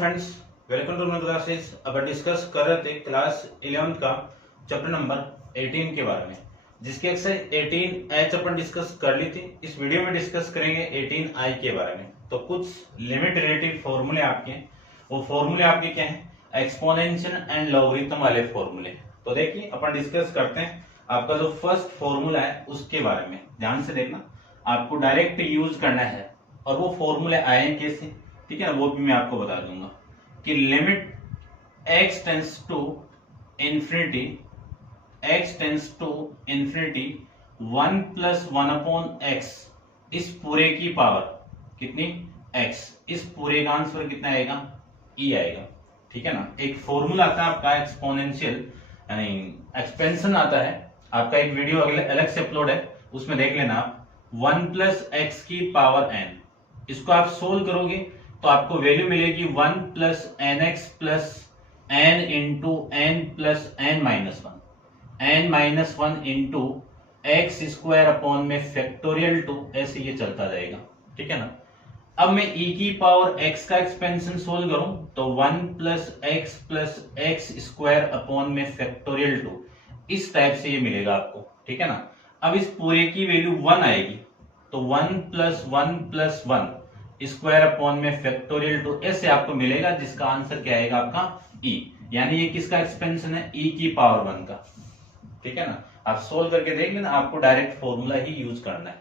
Friends, welcome to my classes. अब discuss कर रहे थे क्लास 11 का चैप्टर नंबर 18 के बारे में, जिसकी एक्सरसाइज 18H अपन डिस्कस कर ली थी। इस वीडियो में डिस्कस करेंगे 18I के बारे में। तो कुछ लिमिट रिलेटिव फॉर्मूले आपके, वो फॉर्मूले आपके क्या है, एक्सपोनेंशियल एंड लॉगरिथम वाले फॉर्मूले। तो देखिए अपन डिस्कस करते हैं आपका जो फर्स्ट फॉर्मूला है उसके बारे में। ध्यान से देखना, आपको डायरेक्ट यूज करना है और वो फॉर्मूले आए कैसे, ठीक है, वो भी मैं आपको बता दूंगा कि limit x tends to infinity 1 plus 1 upon x, इस पूरे की पावर कितनी x, इस पूरे का आंसर कितना आएगा, e आएगा। ठीक है ना। एक फॉर्मूला आता है आपका एक्सपोनेंशियल यानी एक्सपेंशन आता है आपका, एक वीडियो अलग से अपलोड है, उसमें देख लेना आप। 1 प्लस एक्स की पावर n, इसको आप सोल्व करोगे तो आपको वैल्यू मिलेगी 1 plus n x plus n into n plus n minus one into x square upon में फैक्टोरियल 2, ऐसे ये चलता जाएगा। ठीक है ना। अब मैं e की पावर x का एक्सपेंशन सोल्व करूं तो 1 प्लस एक्स स्क्वायर अपॉन में फैक्टोरियल 2, इस टाइप से ये मिलेगा आपको। ठीक है ना। अब इस पूरे की वैल्यू 1 आएगी तो 1 प्लस 1 स्क्वायर अपॉन में फैक्टोरियल 2, ऐसे आपको मिलेगा, जिसका आंसर क्या आएगा आपका e, यानी ये किसका एक्सपेंशन है, e की पावर 1 का। ठीक है ना। आप सोल्व करके देख लेना, आपको डायरेक्ट फॉर्मूला ही यूज करना है।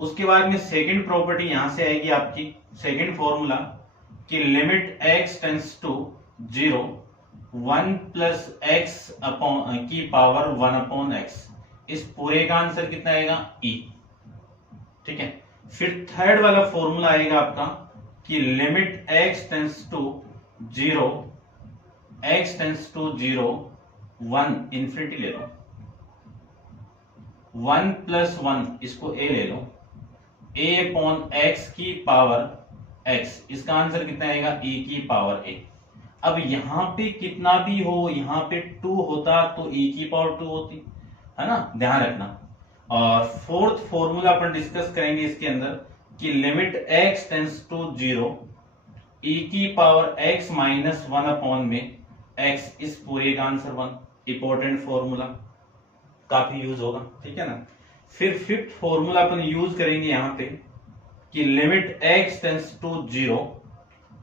उसके बाद में सेकंड प्रॉपर्टी यहां से आएगी आपकी, सेकंड फॉर्मूला कि limit x tends to 0 1 plus x upon की पावर 1 अपॉन एक्स, इस पूरे का आंसर कितना आएगा, e। ठीक है। फिर थर्ड वाला फॉर्मूला आएगा आपका कि limit x tends to 0 1 infinity ले लो, 1 प्लस 1 इसको a ले लो, a अपॉन x की पावर x, इसका आंसर कितना आएगा, e की पावर a। अब यहां पे कितना भी हो, यहां पे 2 होता तो e की पावर 2 होती है ना, ध्यान रखना। और फोर्थ फॉर्मूला अपन डिस्कस करेंगे इसके अंदर कि limit x tends to 0 e की पावर x माइनस 1 अपॉन में x, इस पूरे का आंसर 1। इंपॉर्टेंट फॉर्मूला, काफी यूज होगा। ठीक है ना। फिर फिफ्थ फॉर्मूला अपन यूज करेंगे यहां पे कि लिमिट x टेंस टू 0।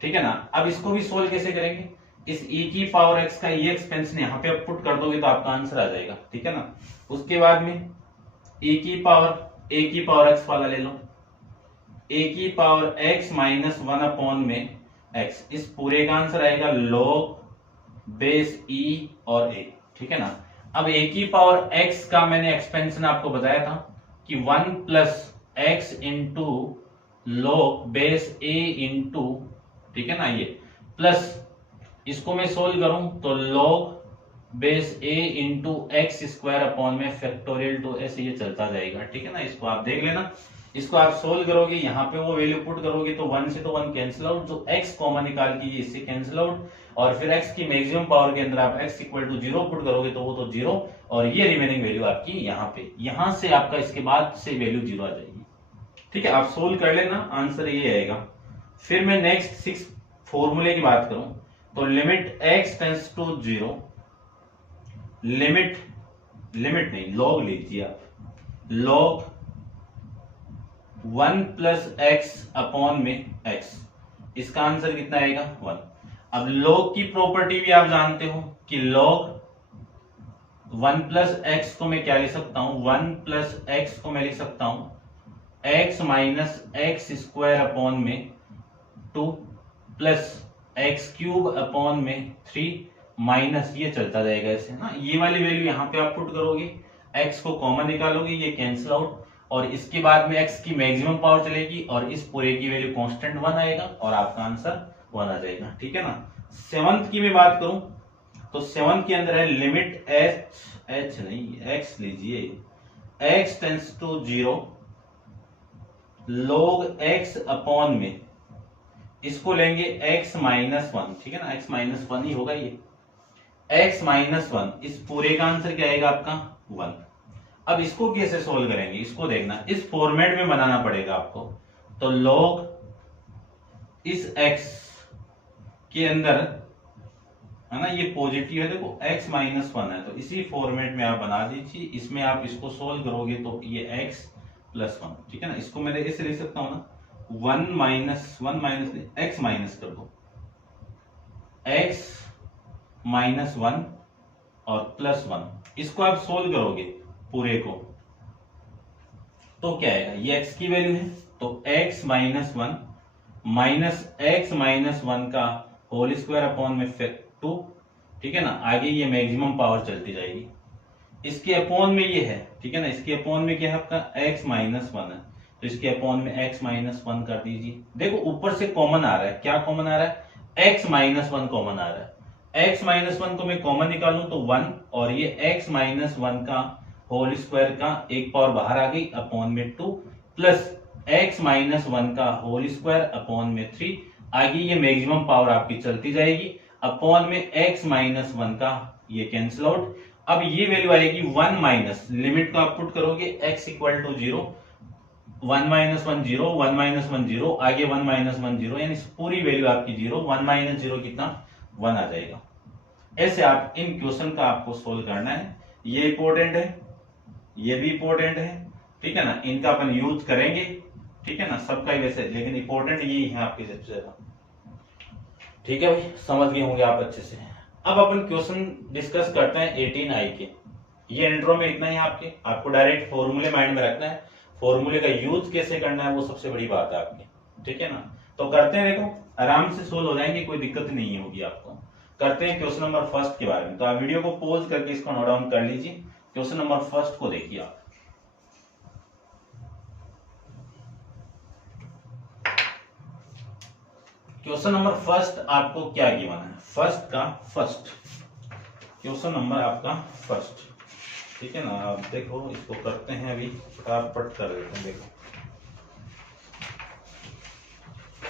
ठीक है ना। अब इसको भी सोल्व कैसे करेंगे, इस e की पावर x का ये एक्सपेंशन यहां पे आप पुट कर दोगे तो आपका आंसर आ जाएगा। ठीक है ना। उसके बाद में a की पावर x वाला ले लो, a की पावर x माइनस 1 अपॉन में x, इस पूरे का आंसर आएगा log बेस e और a। ठीक है ना। अब a की पावर x का मैंने एक्सपेंशन आपको बताया था कि 1 plus x into log base a into, ठीक है ना, ये प्लस इसको मैं सोल्व करूं तो log base a into x square upon में फैक्टोरियल 2, ऐसे ये चलता जाएगा। ठीक है ना। इसको आप देख लेना, इसको आप सोल्व करोगे, यहाँ पे वो वैल्यू पुट करोगे तो 1 से तो 1 कैंसिल आउट, जो x कॉमन निकाल के ये इससे कैंसिल आउट, और फिर x की मैक्सिमम पावर के अंदर आप x इक्वल टू 0 पुट करोगे तो वो तो 0, और ये रिमेनिंग वैल्यू आपकी यहाँ पे, यहाँ से आपका इसके बाद से वैल्यू 0 आ जाएगी। ठीक है। आप सोल्व कर लेना, आंसर ये आएगा। फिर मैं नेक्स्ट 6 फॉर्मूले की बात करूं तो limit x tends to 0, limit नहीं, लॉग लीजिए आप, लॉग 1 प्लस एक्स अपॉन में x, इसका आंसर कितना आएगा, 1। अब लॉग की प्रॉपर्टी भी आप जानते हो कि लॉग 1 प्लस एक्स को मैं क्या लिख सकता हूं, 1 प्लस एक्स को मैं लिख सकता हूं x minus x square upon में 2 प्लस एक्स क्यूब अपॉन में 3 माइनस, ये चलता जाएगा ऐसे ना। ये वाली वैल्यू यहाँ पे आप पुट करोगे, x को कॉमन निकालोगे, ये कैंसिल आउट, और इसके बाद में x की मैक्सिमम पावर चलेगी और इस पूरे की वैल्यू कांस्टेंट 1 आएगा और आपका आंसर 1 आ जाएगा। ठीक है ना। 7th की मैं बात करूं तो 7th के अंदर है लिमिट x लीजिए, x tends to 0 log x upon में, इसको लेंगे x माइनस 1। ठीक है ना, x माइनस 1 ही होगा ये, x माइनस 1, इस पूरे का आंसर क्या आएगा आपका 1। अब इसको कैसे सोल्व करेंगे, इसको देखना, इस फॉर्मेट में बनाना पड़ेगा आपको। तो log इस x के अंदर है ना, ये पॉजिटिव है, देखो x माइनस वन है, तो इसी फॉर्मेट में आप बना दीजिए। इसमें आप इसको सोल्व करोगे तो ये x प्लस वन, ठीक है ना। इसको मैं ऐसे लिख सकता हूं ना, वन माइनस x माइनस कर दो, x माइनस वन और प्लस वन, इसको आप सोल्व करोगे पूरे को तो क्या आएगा, ये x की वैल्यू है, तो x minus one minus x minus one का होल स्क्वायर अपॉन में फैक्टर टू, ठीक है ना। आगे ये मैक्सिमम पावर चलती जाएगी, इसके अपॉन में ये है, ठीक है ना। इसके अपॉन में क्या है आपका x माइनस वन है, तो इसके अपॉन में x माइनस वन कर दीजिए। देखो ऊपर से कॉमन आ रहा है, क्या कॉमन आ रहा है, x माइनस वन कॉमन आ रहा है। x माइनस वन को मैं कॉमन निकालूं तो वन, और ये x माइनस वन का होल स्क्वायर का एक पावर बाहर आ गई अपॉन में two, plus x minus one का होल स्क्वायर अपॉन में थ्री। आगे ये मैक्सिमम पावर आपकी चलती जाएगी अपॉन में x माइनस वन का ये कैंसिल आउट। अब ये वैल्यू आएगी वन माइनस, लिमिट को आप पुट करोगे x equal to zero, one minus one zero, one minus one zero, आगे वन माइनस वन जीरो, यानी पूरी वैल्यू आपकी जीरो, वन माइनस जीरो कितना, वन आ जाएगा। ऐसे आप इन क्वेश्चन का आपको सोल्व करना है। ये इंपॉर्टेंट है, ये भी इंपॉर्टेंट है, ठीक है ना। इनका अपन यूज करेंगे, ठीक है ना, सबका ही वैसे, लेकिन इंपॉर्टेंट यही है आपके सबसे ज्यादा, ठीक है भाई, समझ गए होंगे आप अच्छे से। अब अपन क्वेश्चन डिस्कस करते हैं 18i के। ये इंट्रो में इतना ही आपके, आपको डायरेक्ट फॉर्मूले माइंड में रखना है, फॉर्मूले का यूज कैसे करना है वो सबसे बड़ी बात है आपकी, ठीक है ना। तो करते हैं, देखो आराम से सोल्व हो जाएंगे, कोई दिक्कत नहीं होगी आपको। करते हैं क्वेश्चन नंबर फर्स्ट के बारे में। तो आप वीडियो को पॉज करके इसको नोट डाउन कर लीजिए। क्वेश्चन नंबर फर्स्ट को देखिए आप। क्वेश्चन नंबर फर्स्ट आपको क्या गिवन है, फर्स्ट का फर्स्ट, क्वेश्चन नंबर आपका फर्स्ट, ठीक है ना। आप देखो इसको करते हैं अभी, फटाफट कर देते हैं। देखो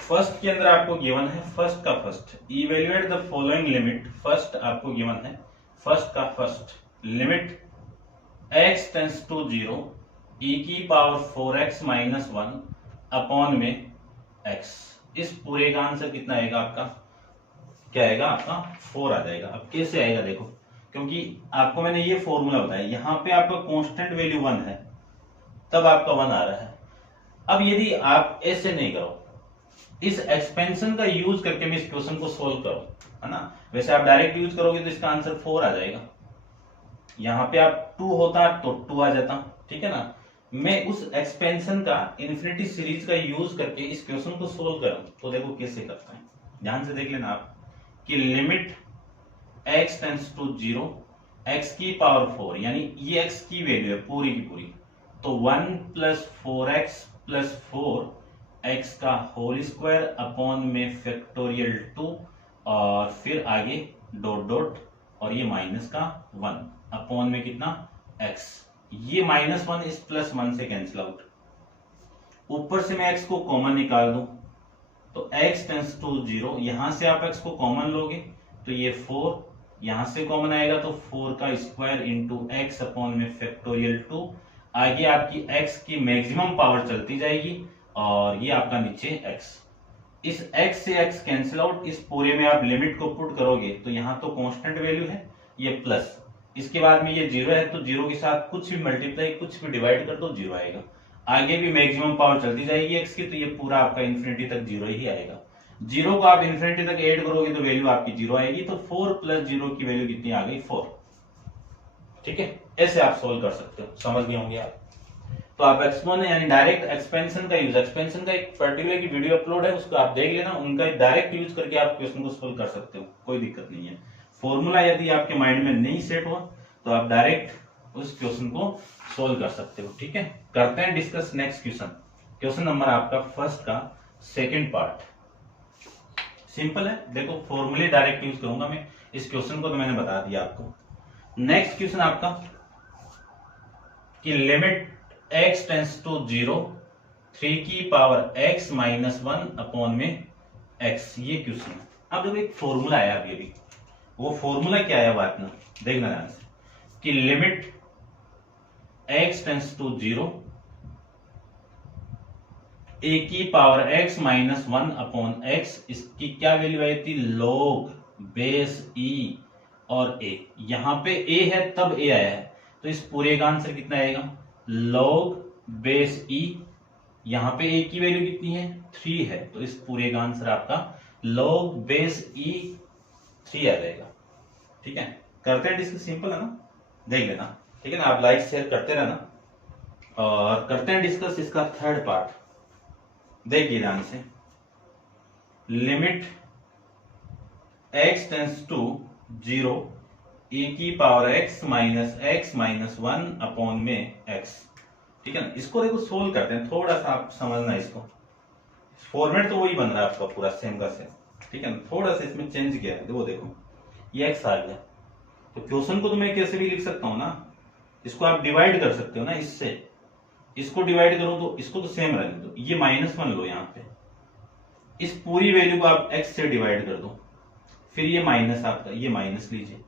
फर्स्ट के अंदर आपको गिवन है फर्स्ट का first, evaluate the following limit. First आपको गिवन है फर्स्ट का first, limit x tends to zero e की power 4x minus one upon में x। इस पूरे का आंसर कितना आएगा आपका, क्या आएगा आपका 4 आ जाएगा। अब कैसे आएगा देखो, क्योंकि आपको मैंने ये फॉर्मूला बताया, यहाँ पे आपका कांस्टेंट वैल्यू 1 है, तब आपका 1 आ रहा है। अब यदि आप ऐसे नहीं करो, इस एक्सपेंशन का यूज करके मैं इस क्वेश्चन को सोल्व करो, है ना। वैसे आप डायरेक्ट यूज करोगे तो इसका आंसर 4 आ जाएगा। यहाँ पे आप 2 होता तो 2 आ जाता, ठीक है ना। मैं उस एक्सपेंशन का इन्फिनिटी सीरीज का यूज करके इस क्वेश्चन को सोल्व करूं तो देखो कैसे करता है, ध्यान से देख लेना आप, कि limit x tends to zero x की पावर 4, यानी ये x की वैल्यू है पूरी की पूरी, तो 1 प्लस 4x प्लस 4 x का होल स्क्वायर अपॉन में फैक्टोरियल 2, और फिर आगे डॉट डॉट, और ये माइनस का 1 अपॉन में कितना x, ये माइनस वन इस प्लस वन से कैंसिल आउट। ऊपर से मैं x को कॉमन निकाल दूं तो x टेंस टू जीरो, यहां से आप x को कॉमन लोगे तो ये 4, यहां से कॉमन आएगा तो 4 का स्क्वायर इंटू एक्स अपॉन में फैक्टोरियल 2। आगे आपकी x की मैक्सिमम पावर चलती जाएगी, और ये आपका नीचे x। इस x से x कैंसिल आउट, इस पूरे में आप लिमिट को पुट करोगे तो यहां तो कांस्टेंट वैल्यू है, ये प्लस, इसके बाद में ये जीरो है तो जीरो के साथ कुछ भी मल्टीप्लाई कुछ भी डिवाइड कर दो जीरो आएगा। आगे भी मैक्सिमम पावर चलती जाएगी x की, तो ये पूरा आपका इन्फिनिटी तक जीरो ही आएगा। जीरो को आप इन्फिनिटी तक ऐड करोगे तो वैल्यू आपकी जीरो आएगी, तो 4 प्लस जीरो की वैल्यू कितनी आ गई 4, ठीक है। ऐसे आप सोल्व कर सकते हो, समझ गए होंगे आप। तो आप एक्सपोन यानी डायरेक्ट एक्सपेंशन का यूज, एक्सपेंशन का एक पर्टिकुलर की वीडियो अपलोड है, उसको आप देख लेना, उनका डायरेक्ट यूज करके आप क्वेश्चन को सोल्व कर सकते हो, कोई दिक्कत नहीं है। फॉर्मूला यदि आपके माइंड में नहीं सेट हुआ तो आप डायरेक्ट उस क्वेश्चन को सोल्व कर सकते हो, ठीक है। करते हैं discuss next question. Question number आपका फर्स्ट का सेकंड पार्ट सिंपल है, देखो फॉर्मूले डायरेक्ट यूज करूंगा मैं, इस क्वेश्चन को तो मैंने बता दिया आपको। नेक्स्ट क्वेश्चन आपका कि limit x tends to zero 3 की power x minus one upon में x, ये क्वेश्चन है। अब देखो एक फॉर्मूला आया अभी, वो फॉर्मूला क्या है बात ना, देखना ध्यान से, कि limit x tends to zero a की power x minus 1 upon x, इसकी क्या वैल्यू आई थी, log बेस ई और ए, यहां पे ए है तब ए आया है, तो इस पूरे का आंसर कितना आएगा, log बेस ई, यहां पे ए की वैल्यू कितनी है 3 है, तो इस पूरे का आंसर आपका log बेस ई 3 आ जाएगा। ठीक है, करते हैं डिस्कस, सिंपल है ना, देख लेना। ठीक है ना, आप लाइक शेयर करते रहना और करते हैं डिस्कस इसका थर्ड पार्ट। देखिए ध्यान से, limit x tends to 0 e की पावर x माइनस 1 अपॉन में x। ठीक है ना, इसको देखो सोल्व करते हैं, थोड़ा सा आप समझना इसको, फॉर्मेट तो वही बन रहा है आपका पूरा सेम का सेम। ठीक है ना, थोड़ा सा इसमें चेंज किया है, देखो देखो ये x आ गया, तो क्वेश्चन को तो मैं कैसे भी लिख सकता हूं ना, इसको आप डिवाइड कर सकते हो ना इससे, इसको डिवाइड करो तो इसको तो सेम रहने दो, ये -1 लो यहाँ पे, इस पूरी वैल्यू को आप x से डिवाइड कर दो, फिर ये माइनस आपका, ये माइनस लीजिए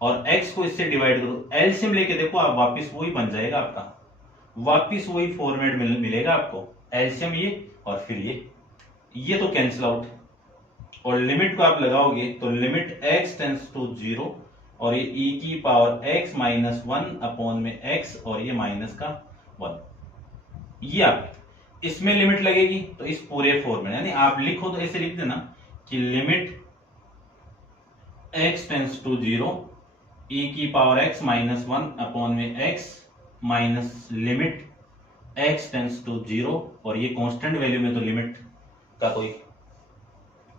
और x को इससे डिवाइड करो, एलसीएम लेके देखो आप, वापिस वही बन जाएगा आपका, वापिस वही फॉर्मेट मिलेगा आपको, एलसीएम ये और फिर ये तो कैंसिल आउट, और लिमिट को आप लगाओगे तो लिमिट x टेंस टू 0 और ये e की पावर x माइनस 1 अपॉन में x और ये माइनस का 1, ये आप इसमें लिमिट लगेगी तो इस पूरे फॉर्मेट, यानी आप लिखो तो ऐसे लिख देना कि limit x tends to 0 e की पावर x माइनस 1 अपॉन में x minus limit x tends to 0, और ये कांस्टेंट वैल्यू में तो लिमिट का कोई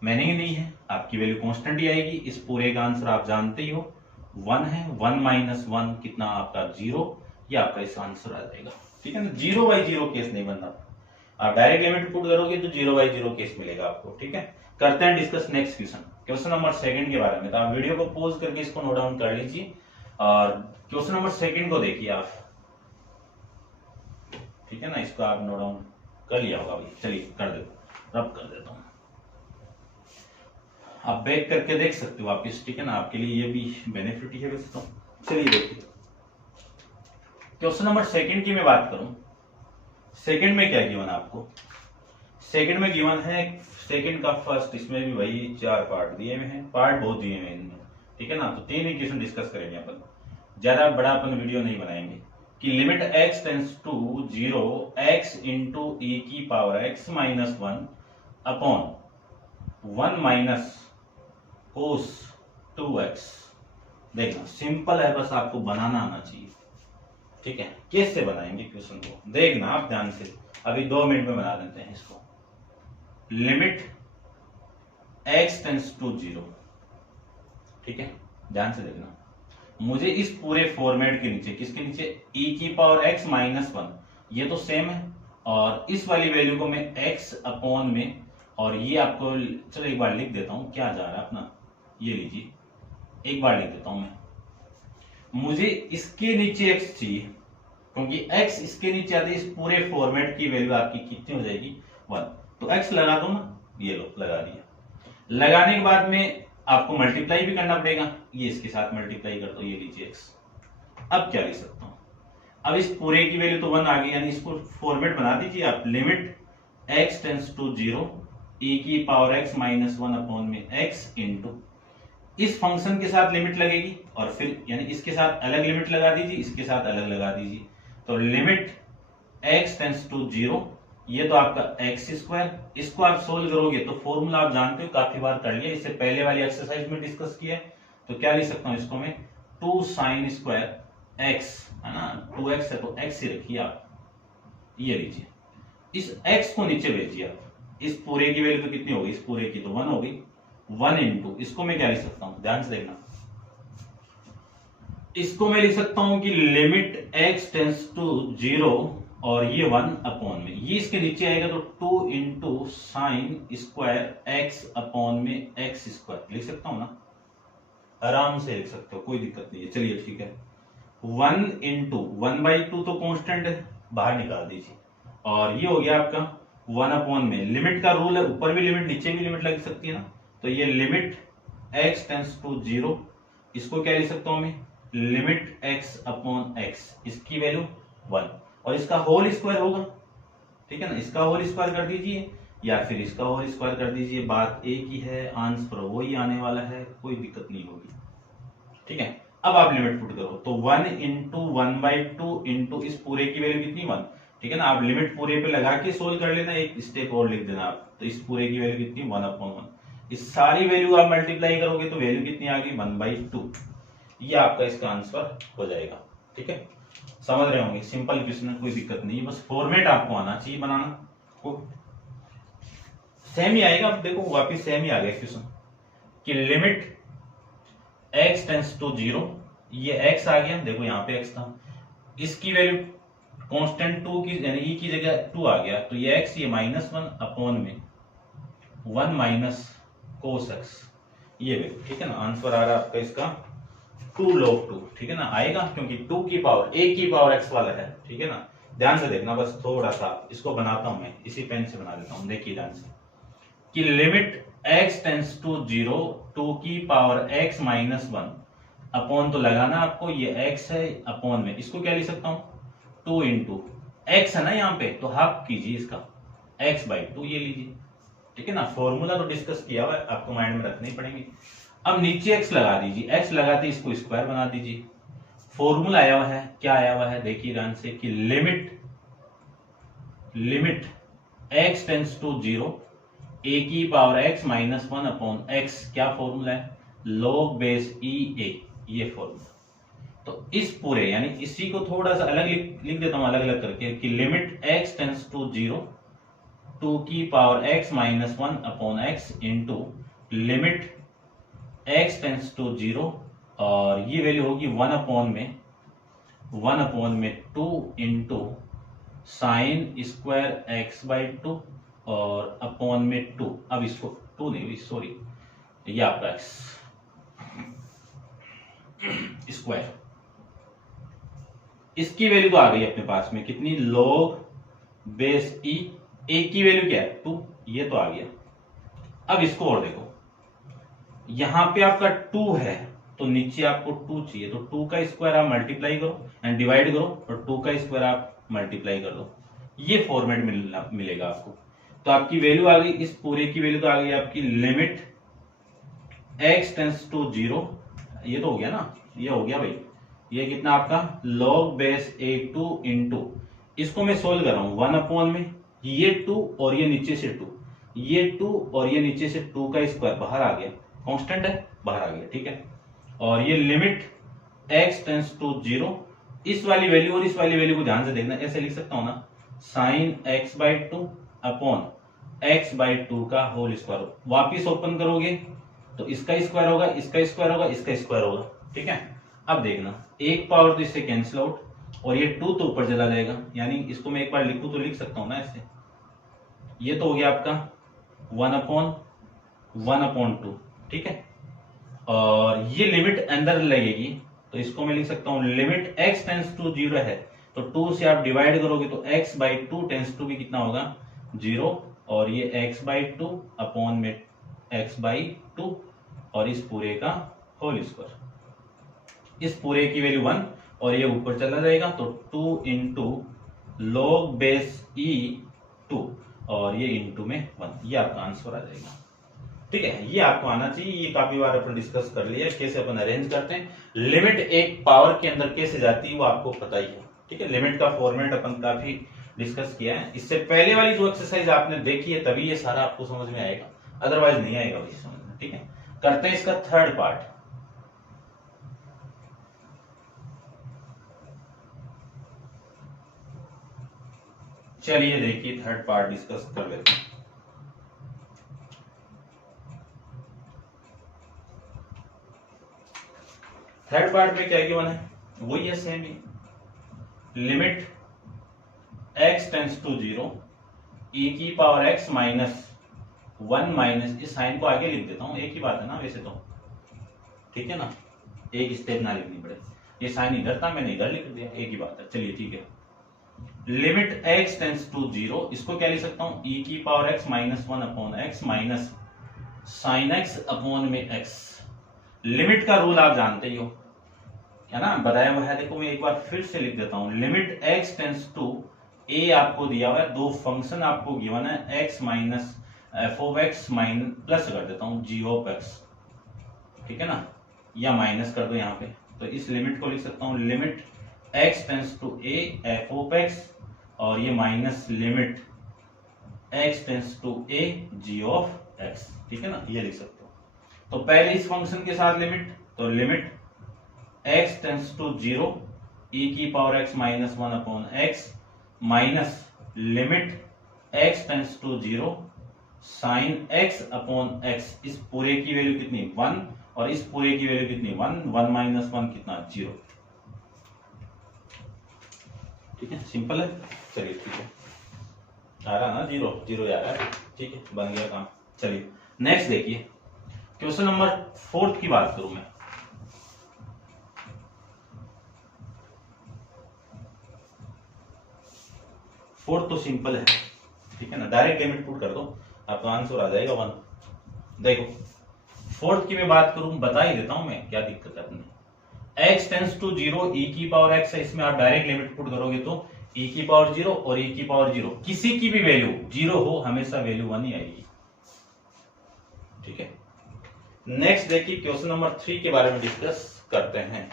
मीनिंग नहीं है, आपकी वैल्यू कांस्टेंट ही आएगी। इस पूरे का आंसर आप जानते ही हो 1 है, 1 माइनस 1 कितना आपका 0, ये आपका इस आंसर आ जाएगा। ठीक है ना, 0/0 केस नहीं बनना, आप डायरेक्ट लिमिट पुट करोगे तो 0/0 केस मिलेगा आपको। ठीक है, करते हैं discuss next question, question number 2 के बारे में। तो आप वीडियो को पॉज करके इसको नोट डाउन कर लीजिए और क्वेश्चन नंबर 2 को देखिए आप। ठीक है ना, इसको आप नोट डाउन कर लिया होगा भाई, चलिए कर देता, रब कर देता हूं, आप बैक करके देख सकते हो वापिस। ठीक है ना, आपके लिए ये भी बेनिफिट ही है वैसे तो। चलिए देखिए क्वेश्चन नंबर 2 की मैं बात करूं, सेकंड में क्या गिवन आपको, सेकंड में गिवन है सेकंड का फर्स्ट, इसमें भी वही 4 पार्ट दिए हुए हैं, पार्ट बहुत दिए हुए हैं इनमें। ठीक है ना, तो 3 इक्वेशन डिस्कस करेंगे अपन, ज्यादा बड़ा अपन वीडियो नहीं बनाएंगे। कि limit x tends to 0 x into e की power x minus 1 upon 1 minus cos 2x। देखना सिंपल है, बस आपको बनाना आना चाहिए। ठीक है, कैसे बनाएंगे क्वेश्चन को देखना आप ध्यान से, अभी 2 मिनट में बना देते हैं इसको। लिमिट x टेंस टू 0, ठीक है, ध्यान से देखना, मुझे इस पूरे फॉर्मेट के नीचे, किसके नीचे, e की पावर x माइनस 1, ये तो सेम है, और इस वाली वैल्यू को मैं x अपॉन में, और ये आपको, चलो एक बार लिख देता हूं क्या जा रहा है अपना, ये लीजिए एक बार लिख देता हूं मैं, मुझे इसके नीचे x चाहिए, क्योंकि x इसके नीचे आते, इस पूरे फॉर्मेट की वैल्यू आपकी कितनी हो जाएगी 1, तो x लगा दो ना, ये लो लगा दिया। लगाने के बाद में आपको मल्टीप्लाई भी करना पड़ेगा, ये इसके साथ मल्टीप्लाई कर दो, ये लीजिए x। अब क्या लिख सकता हूं, अब इस पूरे की वैल्यू तो 1 आ गई, यानी इसको फॉर्मेट बना दीजिए आप, limit x tends to 0 e की पावर x माइनस 1 अपॉन में x इंटू, इस फंक्शन के साथ लिमिट लगेगी और फिर यानी इसके साथ अलग लिमिट लगा दीजिए, इसके साथ अलग लगा दीजिए, तो लिमिट x टेंस टू 0, ये तो आपका एक्स स्क्वायर, इसको आप सोल्व करोगे तो फॉर्मूला आप जानते हो, काफी बार कर लिया, इससे पहले वाली एक्सरसाइज में डिस्कस किया है, तो क्या लिख सकता हूं इसको मैं, 2 साइन स्क्वायर x, है ना, 2x है तो x ही रखिए आप, ये लीजिए, इस x को नीचे भेजिए आप, इस पूरे की वैल्यू तो कितनी होगी, इस पूरे की तो 1 हो गई, 1 इंटू, इसको मैं क्या लिख सकता हूं, ध्यान से देखना, इसको मैं लिख सकता हूं कि लिमिट x टेंस टू 0 और ये 1 अपॉन में, ये इसके नीचे आएगा तो 2 into sine square x upon में x स्क्वायर लिख सकता हूं ना, आराम से लिख सकते हो, कोई दिक्कत नहीं है। चलिए ठीक है, 1 इंटू 1/2 तो कांस्टेंट है, बाहर निकाल दीजिए, और ये हो गया आपका 1 अपॉन में, लिमिट का रूल है, ऊपर भी लिमिट नीचे भी लिमिट लग सकती है ना, तो ये लिमिट x टेंस टू 0, इसको क्या लिख सकता हूं मैं, लिमिट x अपॉन x, इसकी वैल्यू 1, और इसका होल स्क्वायर होगा, ठीक है ना, इसका होल स्क्वायर कर दीजिए या फिर इसका होल स्क्वायर कर दीजिए, बात एक ही है, आंसर वही आने वाला है, कोई दिक्कत नहीं होगी। ठीक है, अब आप लिमिट पुट करो तो 1 इंटू 1/2 इंटू इस पूरे की वैल्यू कितनी 1। ठीक है ना, आप लिमिट पूरे पे लगा के सोल्व कर लेना, एक स्टेप और लिख देना आप, तो इस पूरे की वैल्यू कितनी 1/1। इस सारी वैल्यू आप मल्टीप्लाई करोगे तो वैल्यू कितनी आ गई 1/2। ये आपका इसका आंसर हो जाएगा। ठीक है, समझ रहे होंगे, सिंपल क्वेश्चन है, कोई दिक्कत नहीं, बस फॉर्मेट आपको आना चाहिए बनाना को। सेम ही आएगा, अब देखो वापिस सेम ही आ गया क्वेश्चन कि लिमिट x टेंस टू 0, ये x आ गया, देखो यहाँ पे x था, इसकी वैल्यू कांस्टेंट 2 की यानी e की जगह 2 आ गया, तो ये x ये -1 अपॉन में 1 माइनस कोस x, ये वैल्यू। ठीक है ना, आंसर आ रहा है आपका इसका 2 log 2। ठीक है ना, आएगा क्योंकि 2 की पावर a की पावर x वाला है। ठीक है ना, ध्यान से देखना, बस थोड़ा सा इसको बनाता हूं मैं, इसी पेन से बना देता हूं, देखिए ध्यान से कि लिमिट x टेंस टू 0 2 की पावर x -1 अपॉन, तो लगाना आपको, ये x है अपॉन में, इसको क्या लिख सकता हूं 2 इंटू x है ना यहाँ पे, तो हाफ कीजिए इसका x/2 ये लीजिए। ठीक है ना, फॉर्मूला तो डिस्कस किया हुआ है, आपको माइंड में रखने ही पड़ेंगे। अब नीचे x लगा दीजिए, x लगाते इसको स्क्वायर बना दीजिए। फॉर्मूला आया हुआ है, क्या आया हुआ है देखिए ध्यान से कि limit x tends to 0 a की पावर x -1 अपॉन x, क्या फॉर्मूला है log बेस EA, ये फॉर्मूला। तो इस पूरे यानी इसी को थोड़ा सा अलग लिख देता हूं, अलग अलग करके कि लिमिट x टेंस टू 0 2 की power x -1 upon x into limit x tends to 0, और ये वैल्यू होगी 1 अपॉन में 2 इंटू साइन स्क्वायर x/2 और अपॉन में 2, अब इसको 2 नहीं, सॉरी, ये आपका x स्क्वायर, इसकी वैल्यू तो आ गई अपने पास में कितनी log बेस e, a की वैल्यू क्या है 2, ये तो आ गया। अब इसको और देखो, यहां पे आपका 2 है तो नीचे आपको 2 चाहिए, तो 2 का स्क्वायर आप मल्टीप्लाई करो एंड डिवाइड करो, और 2 का स्क्वायर आप मल्टीप्लाई कर दो, ये फॉर्मेट मिलेगा आपको। तो आपकी वैल्यू आ गई, इस पूरे की वैल्यू तो आ गई आपकी लिमिट x टेंस टू 0, ये तो हो गया ना, ये हो गया भाई, ये कितना आपका log बेस a2 इंटू, इसको मैं सोल्व कर रहा हूं 1 अपॉन में ये 2 और ये नीचे से 2, ये 2 और ये नीचे से 2 का स्क्वायर बाहर आ गया, कांस्टेंट है बाहर आ गया। ठीक है, और ये लिमिट x टेंस टू 0, इस वाली वैल्यू और इस वाली वैल्यू को ध्यान से देखना, ऐसे लिख सकता हूं ना साइन x/2 अपॉन x/2 का होल स्क्वायर, वापिस ओपन करोगे तो इसका स्क्वायर होगा, इसका स्क्वायर होगा, इसका स्क्वायर होगा। ठीक है, अब देखना एक पावर तो इससे कैंसिल आउट, और ये 2 तो ऊपर चला जाएगा, यानी इसको मैं एक बार लिखूं तो लिख सकता हूं ना ऐसे, ये तो हो गया आपका 1/1/2। ठीक है, और ये लिमिट अंदर लगेगी, तो इसको मैं लिख सकता हूं लिमिट x टेंस टू 0 है, तो 2 से आप डिवाइड करोगे तो x/2 टेंस टू भी कितना होगा 0, और ये x/2 अपॉन में x/2 और इस पूरे का होल स्क्वायर, इस पूरे की वैल्यू 1 और ये ऊपर चला जाएगा, तो 2 इंटू log बेस E2 और ये इंटू में 1, ये आपका आंसर आ जाएगा। ठीक है, ये आपको आना चाहिए, ये काफी बार अपन डिस्कस कर लिया कैसे अपन अरेंज करते हैं, लिमिट एक पावर के अंदर कैसे जाती है वो आपको पता ही है। ठीक है, लिमिट का फॉर्मेट अपन काफी डिस्कस किया है, इससे पहले वाली जो एक्सरसाइज आपने देखी है तभी ये सारा आपको समझ में आएगा, अदरवाइज नहीं आएगा भाई समझ में। ठीक है, करते हैं इसका थर्ड पार्ट। चलिए देखिए थर्ड पार्ट डिस्कस कर लेते हैं। थर्ड पार्ट में क्या गिवन है, वही है सेम ही, limit x tends to 0 e की पावर x -1 माइनस, इस साइन को आगे लिख देता हूं, एक ही बात है ना वैसे तो। ठीक है ना, एक स्टेप ना लिखनी पड़े, ये साइन इधर था मैंने इधर लिख दिया, एक ही बात है। चलिए ठीक है, लिमिट x टेंस टू 0, इसको क्या लिख सकता हूं e की power x -1 upon x minus sine x upon में x। लिमिट का रूल आप जानते ही हो, है ना, बताया हुआ है, देखो मैं एक बार फिर से लिख देता हूं, लिमिट x टेंस टू ए आपको दिया हुआ है, दो फंक्शन आपको गिवन है, x minus F of x minus plus कर देता हूं जी ऑफ एक्स, ठीक है ना, या माइनस कर दो यहाँ पे, तो इस लिमिट को लिख सकता हूं limit x tends to a f of x, और ये minus limit x tends to a g of x, ठीक है ना, ये लिख सकते हो। तो पहले इस फंक्शन के साथ लिमिट, तो limit x tends to zero e की power x minus one upon x minus limit x tends to zero sine x upon x, इस पूरे की वैल्यू कितनी 1 और इस पूरे की वैल्यू कितनी 1, 1 माइनस 1 कितना 0, ठीक है, सिंपल है। चलिए ठीक है, आ रहा ना 0 0 आ रहा है, ठीक है, बन गया काम। चलिए नेक्स्ट देखिए, क्वेश्चन नंबर 4 की बात करूं मैं। फोर्थ तो सिंपल है, ठीक है ना, डायरेक्ट लिमिट पुट कर दो, आपका आंसर आ जाएगा 1। देखो फोर्थ की मैं बात करूं, बता ही देता हूं मैं क्या दिक्कत है अपनी। x टेंस टू 0 e की पावर x है, इसमें आप डायरेक्ट लिमिट पुट करोगे तो e की पावर 0 और e की पावर 0, किसी की भी वैल्यू 0 हो हमेशा वैल्यू 1 ही आएगी, ठीक है। नेक्स्ट देखिए क्वेश्चन नंबर 3 के बारे में डिस्कस करते हैं।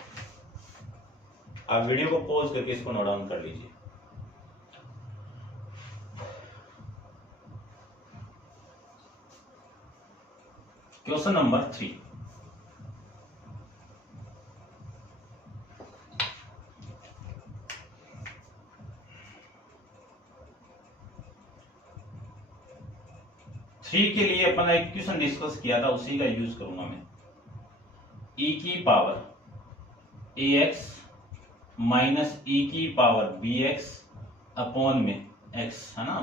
आप वीडियो को पॉज करके इसको नोट डाउन कर लीजिए। क्वेश्चन नंबर 3, के लिए अपन एक क्वेश्चन डिस्कस किया था, उसी का यूज करूंगा मैं। e की पावर ax माइनस e की पावर bx अपॉन में x, है ना,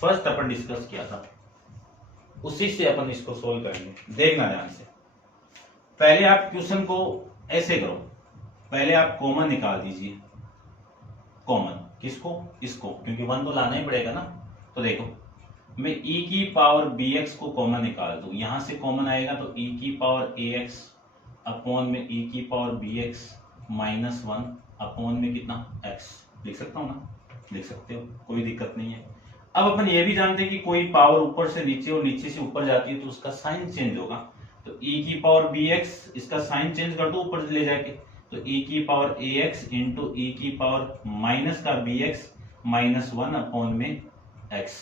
फर्स्ट अपन डिस्कस किया था, उसी से अपन इसको सोल्व करेंगे। देखना ध्यान से, पहले आप क्वेश्चन को ऐसे करो, पहले आप कॉमन निकाल दीजिए, कॉमन किसको, इसको, क्योंकि 1 तो लाना ही पड़ेगा ना। तो देखो मैं e की पावर bx को कॉमन निकाल दूं, यहां से कॉमन आएगा तो e की पावर ax अपॉन में e की पावर bx माइनस 1 अपॉन में कितना x, लिख सकता हूं ना, लिख सकते हो, कोई दिक्कत नहीं है। अब अपन ये भी जानते हैं कि कोई पावर ऊपर से नीचे और नीचे से ऊपर जाती है तो उसका साइन चेंज होगा, तो e की पावर bx, इसका साइन चेंज कर दो ऊपर ले जाके, तो e की पावर ax इंटू e की पावर माइनस का bx माइनस 1 अपॉन में x।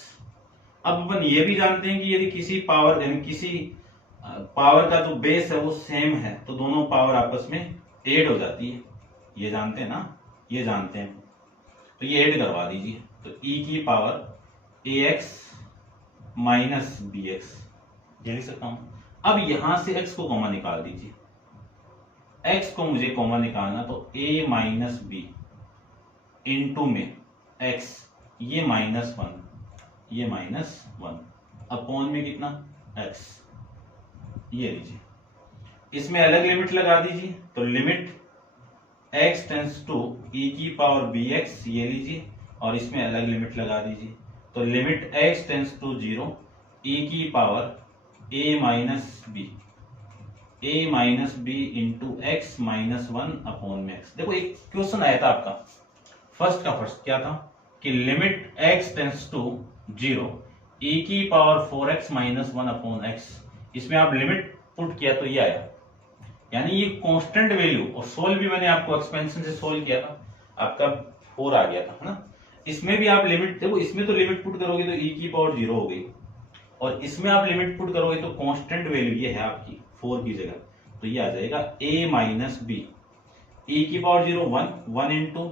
अब अपन ये भी जानते हैं कि यदि किसी पावर यानी किसी पावर का जो बेस है वो सेम है तो दोनों पावर आपस में ऐड हो जाती है, ये जानते हैं ना, ये जानते हैं, तो ये ऐड करवा दीजिए, तो e की पावर ax माइनस bx, ये लिख सकता हूं। अब यहां से x को कॉमन निकाल दीजिए, x को मुझे कॉमन निकालना, तो a माइनस b इंटू में x, ये माइनस 1 ये माइनस 1 अपॉन में कितना x, ये लीजिए, इसमें अलग लिमिट लगा दीजिए, तो limit x tends to e की पावर bx, ये लीजिए, और इसमें अलग लिमिट लगा दीजिए, तो limit x tends to 0 e की power a minus b into x minus 1 upon में x। देखो एक क्वेश्चन आया था आपका, फर्स्ट क्या था कि limit x tends to 0 e की power 4x minus 1 upon x, इसमें आप लिमिट पुट किया तो ये आया, यानी ये कांस्टेंट वैल्यू, और सोल्व भी मैंने आपको एक्सपेंशन से सोल्व किया था, आपका 4 आ गया था, है ना। इसमें भी आप लिमिट देखो, इसमें तो लिमिट पुट करोगे तो e की पावर 0 हो गई, और इसमें आप लिमिट पुट करोगे तो कांस्टेंट वैल्यू ये है आपकी 4 की जगह, तो ये आ जाएगा a माइनस b, e की power 0 1 into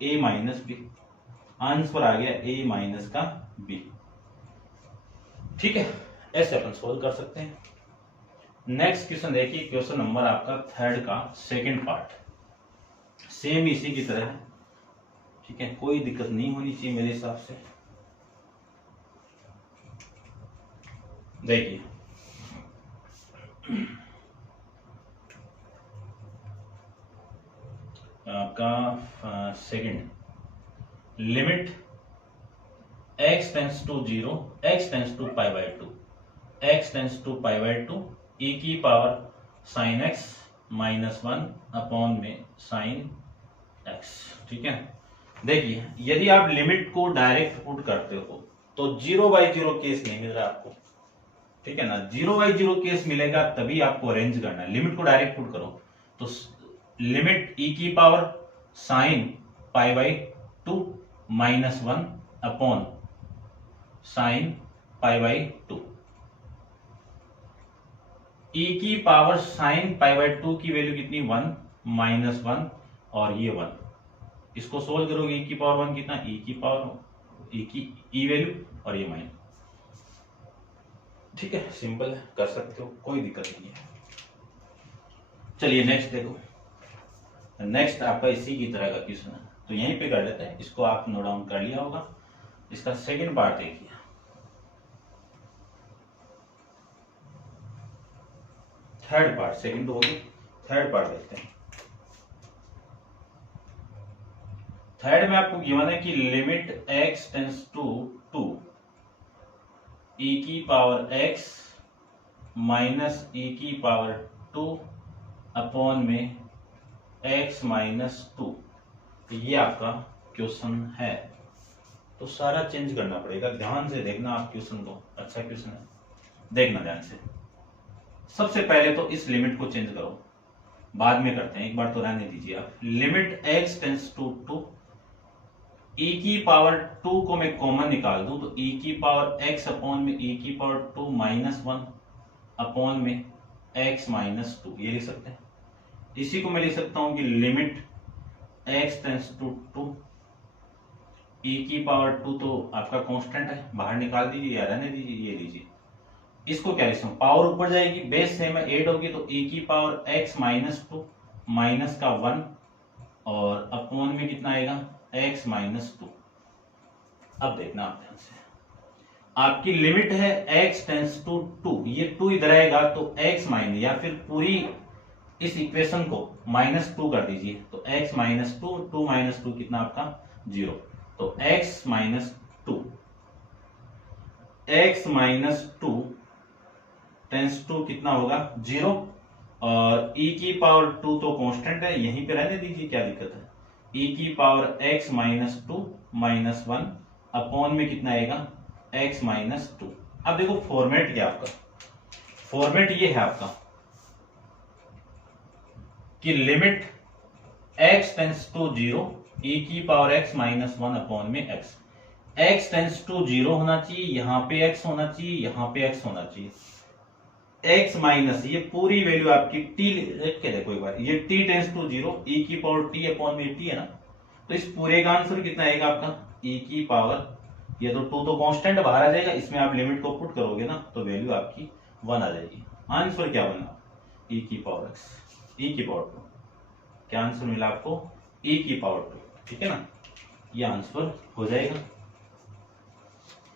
a minus b, answer आ गया a माइनस का b, ठीक है, ऐसे अपन सोल्व कर सकते हैं। नेक्स्ट क्वेश्चन देखिए, क्वेश्चन नंबर आपका 3 का सेकंड पार्ट, सेम इसी की तरह है, ठीक है, कोई दिक्कत नहीं होनी चाहिए मेरे हिसाब से। देखिए आपका second, limit x tends to 0 x tends to pi by 2 x tends to pi by 2 e की power sine x minus 1 upon में साइन एक्स। ठीक है, देखिए यदि आप लिमिट को डायरेक्ट पुट करते हो तो 0/0 केस नहीं मिल रहा आपको। ठीक है ना, 0/0 केस मिलेगा तभी आपको अरेंज करना है। लिमिट को डायरेक्ट पुट करो तो लिमिट e की power sine π/2 -1 upon sine π/2। e की पावर साइन π/2 की वैल्यू कितनी 1 -1 और ये 1। इसको सोल्व करोगे e की पावर 1 कितना, e की पावर e की e वैल्यू और ये माइनस। ठीक है, सिंपल है, कर सकते हो, कोई दिक्कत नहीं है। चलिए नेक्स्ट देखो। नेक्स्ट आपका इसी की तरह का क्वेश्चन है, तो यहीं पे कर लेते हैं। इसको आप नोट डाउन कर लिया होगा। इसका सेकंड पार्ट देखिए। थर्ड पार्ट, सेकंड तो होगी, थर्ड पार्ट देखते हैं। थर्ड में आपको गिवन है कि limit x tends to 2 e की पावर x माइनस e की पावर 2 अपॉन में x -2। ये आपका क्वेश्चन है, तो सारा चेंज करना पड़ेगा। ध्यान से देखना आप क्वेश्चन को, अच्छा क्वेश्चन है, देखना ध्यान से। सबसे पहले तो इस लिमिट को चेंज करो, बाद में करते हैं, एक बार तो रहने दीजिए आप। Limit x tends to 2 e की पावर 2 को मैं कॉमन निकाल दूं तो e की पावर x अपॉन में e की पावर 2 -1 अपॉन में x -2 ये लिख सकते हैं। इसी को मैं लिख सकता हूं कि limit x tends to 2 e की पावर 2 तो आपका कांस्टेंट है, बाहर निकाल दीजिए या रहने दीजिए, ये लीजिए। इसको क्या लिख सकता हूं, पावर ऊपर जाएगी, बेस सेम है, 8 होगी, तो e की पावर x -2 माइनस का 1 और अपॉन में कितना आएगा x -2। अब देखना आप ध्यान से, आपकी लिमिट है x टेंस टू 2, ये 2 इधर आएगा तो x माइनस, या फिर पूरी इस इक्वेशन को -2 कर दीजिए तो x -2, 2 -2 कितना आपका 0, तो x -2 टेंस टू कितना होगा 0, और e की पावर 2 तो कांस्टेंट है, यहीं पे रहने दीजिए, क्या दिक्कत है। e की पावर x -2 -1 अपॉन में कितना आएगा x -2। अब देखो फॉर्मेट क्या आपका, फॉर्मेट ये है आपका कि limit x tends to 0 e की पावर x -1 अपॉन में x टेंस टू 0 होना चाहिए, यहां पे x होना चाहिए, यहां पे x होना चाहिए। x माइनस ये पूरी वैल्यू आपकी t रख के देखो एक बार, ये t टेंस टू 0 e की पावर t अपॉन में t है ना, तो इस पूरे का आंसर कितना आएगा आपका e की पावर, ये तो 2 तो कांस्टेंट बाहर आ जाएगा, इसमें आप लिमिट को पुट करोगे ना तो वैल्यू आपकी 1 आ जाएगी। आंसर क्या बना e की पावर x, e की पावर 2, क्या आंसर मिला आपको e की पावर 2। ठीक है ना, ये आंसर हो जाएगा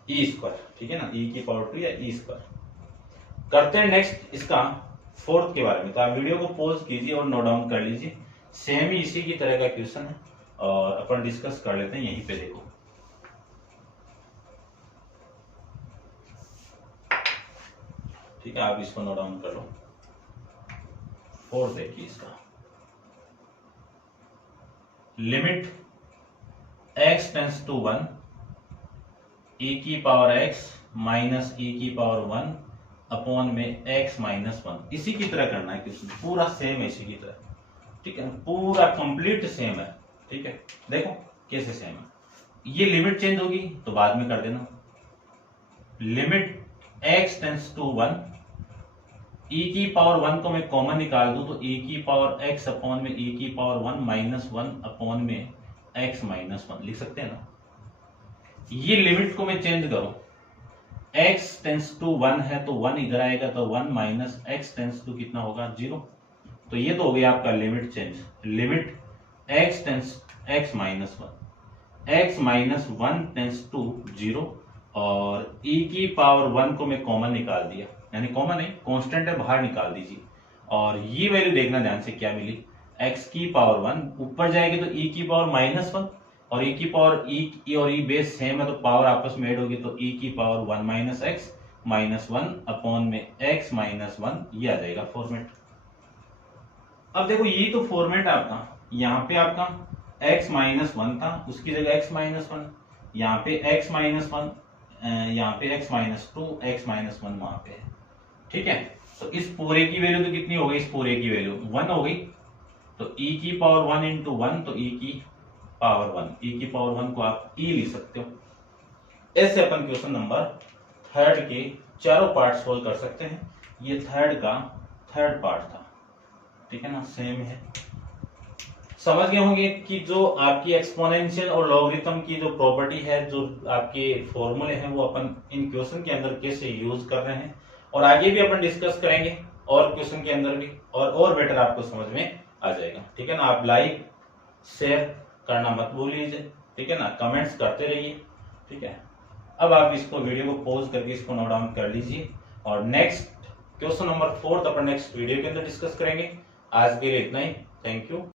e²। ठीक है ना, e की पावर 2 या e²। करते हैं नेक्स्ट इसका फोर्थ के बारे में, तो आप वीडियो को पॉज कीजिए और नोट डाउन कर लीजिए। सेम ही इसी की तरह का क्वेश्चन है और अपन डिस्कस कर लेते हैं, यहीं पे देखो। ठीक है, आप इसको नोट डाउन कर लो। फोर्थ देखिए इसका, limit x tends to 1 e की पावर x माइनस e की पावर 1 अपॉन में x -1। इसी की तरह करना है क्वेश्चन, पूरा सेम है इसी की तरह। ठीक है, पूरा कंप्लीट सेम है। ठीक है, देखो कैसे सेम है। ये लिमिट चेंज होगी तो बाद में कर देना। Limit x tends to 1 e की पावर 1 को मैं कॉमन निकाल दूं तो e की पावर x अपॉन में e की पावर 1 -1 अपॉन में x -1 लिख सकते हैं ना। ये लिमिट को मैं चेंज करूं, x टेंस टू 1 है तो 1 इधर आएगा तो 1 माइनस x टेंस टू कितना होगा 0, तो ये तो हो गया आपका limit change. Limit x tends x -1 tends to 0 और e की पावर 1 को मैं कॉमन निकाल दिया, यानी कॉमन है कांस्टेंट है, बाहर निकाल दीजिए। और ये वैल्यू देखना ध्यान से क्या मिली, x की पावर 1 ऊपर जाएगी तो e की पावर -1 और e की पावर e और e बेस सेम है तो पावर आपस में ऐड होगी तो e की पावर 1 माइनस x -1 अपॉन में x -1, ये आ जाएगा फॉर्मेट। अब देखो ये तो फॉर्मेट आपका, यहाँ पे आपका x माइनस वन था, उसकी जगह x माइनस वन, यहाँ पे x माइनस वन, यहाँ पे x minus two, x minus one वहां पे है। ठीक है, तो इस पूरे की वैल्यू तो कितनी हो गई, इस पूरे की वैल्यू 1 हो गई, तो e की पावर 1 इंटू 1, तो e की पावर 1, e की पावर 1 को आप e लिख सकते हो। ऐसे अपन क्वेश्चन नंबर थर्ड के चारों पार्ट सोल्व कर सकते हैं। ये थर्ड का थर्ड पार्ट था, ठीक है ना, सेम है। समझ गए होंगे कि जो आपकी एक्सपोनेंशियल और लॉगरिथम की जो प्रॉपर्टी है, जो आपके फॉर्मूले हैं, वो अपन इन क्वेश्चन के अंदर कैसे यूज कर रहे हैं, और आगे भी अपन डिस्कस करेंगे और क्वेश्चन के अंदर भी, और बेटर आपको समझ में आ जाएगा। ठीक है ना, आप लाइक शेयर करना मत भूलिए, ठीक है ना, कमेंट्स करते रहिए। ठीक है, अब आप इसको वीडियो को पॉज करके इसको नोट डाउन कर लीजिए, और नेक्स्ट क्वेश्चन नंबर 4 अपन नेक्स्ट वीडियो के अंदर डिस्कस करेंगे। आज के लिए इतना ही, थैंक यू।